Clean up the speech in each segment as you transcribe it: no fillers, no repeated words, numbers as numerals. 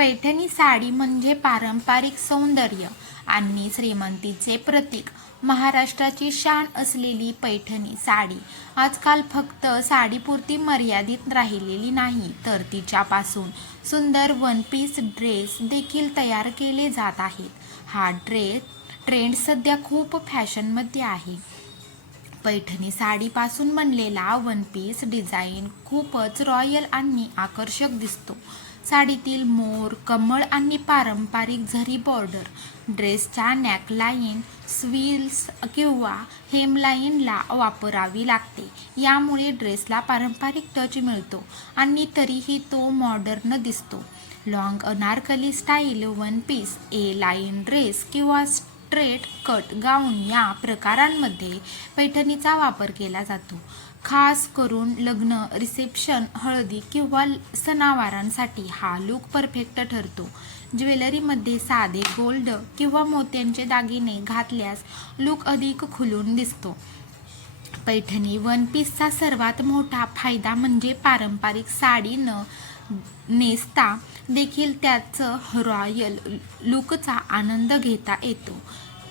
पैठणी साडी म्हणजे पारंपरिक सौंदर्य आणि श्रीमंतीचे प्रतीक. महाराष्ट्राची शान असलेली पैठणी साडी आजकाल फक्त साडीपुरती मर्यादित राहिलेली नाही, तर तिच्यापासून सुंदर वन पीस ड्रेस देखील तयार केले जात आहेत. हा ट्रेंड सध्या खूप फॅशनमध्ये आहे. पैठणी साडीपासून बनलेला वन पीस डिझाईन खूपच रॉयल आणि आकर्षक दिसतो. साडीतील मोर, कमळ आणि पारंपरिक झरी बॉर्डर ड्रेसच्या नेकलाईन, स्लीव्ह्ज किंवा हेमलाईनला वापरावी लागते. यामुळे ड्रेसला पारंपरिक टच मिळतो आणि तरीही तो मॉडर्न दिसतो. Long anarkali style one piece, a line dress किंवा स्ट्रेट कट गाऊन या प्रकारांमध्ये पैठणीचा वापर केला जातो. खास करून लग्न, रिसेप्शन, हळदी किंवा सणावारांसाठी हा लूक परफेक्ट ठरतो. ज्वेलरीमध्ये साधे गोल्ड किंवा मोत्यांचे दागिने घातल्यास लूक अधिक खुलून दिसतो. पैठणी वन पीसचा सर्वात मोठा फायदा म्हणजे पारंपरिक साडी न नेसता देखील त्याचं रॉयल लुकचा आनंद घेता येतो.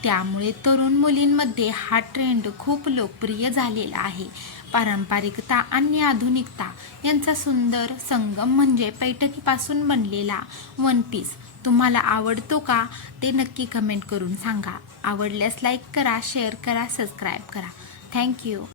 त्यामुळे तरुण मुलींमध्ये हा ट्रेंड खूप लोकप्रिय झालेला आहे. पारंपरिकता आणि आधुनिकता यांचा सुंदर संगम म्हणजे पैठणीपासून बनलेला वन पीस. तुम्हाला आवडतो का ते नक्की कमेंट करून सांगा. आवडल्यास लाईक करा, शेअर करा, सबस्क्राईब करा. थँक्यू.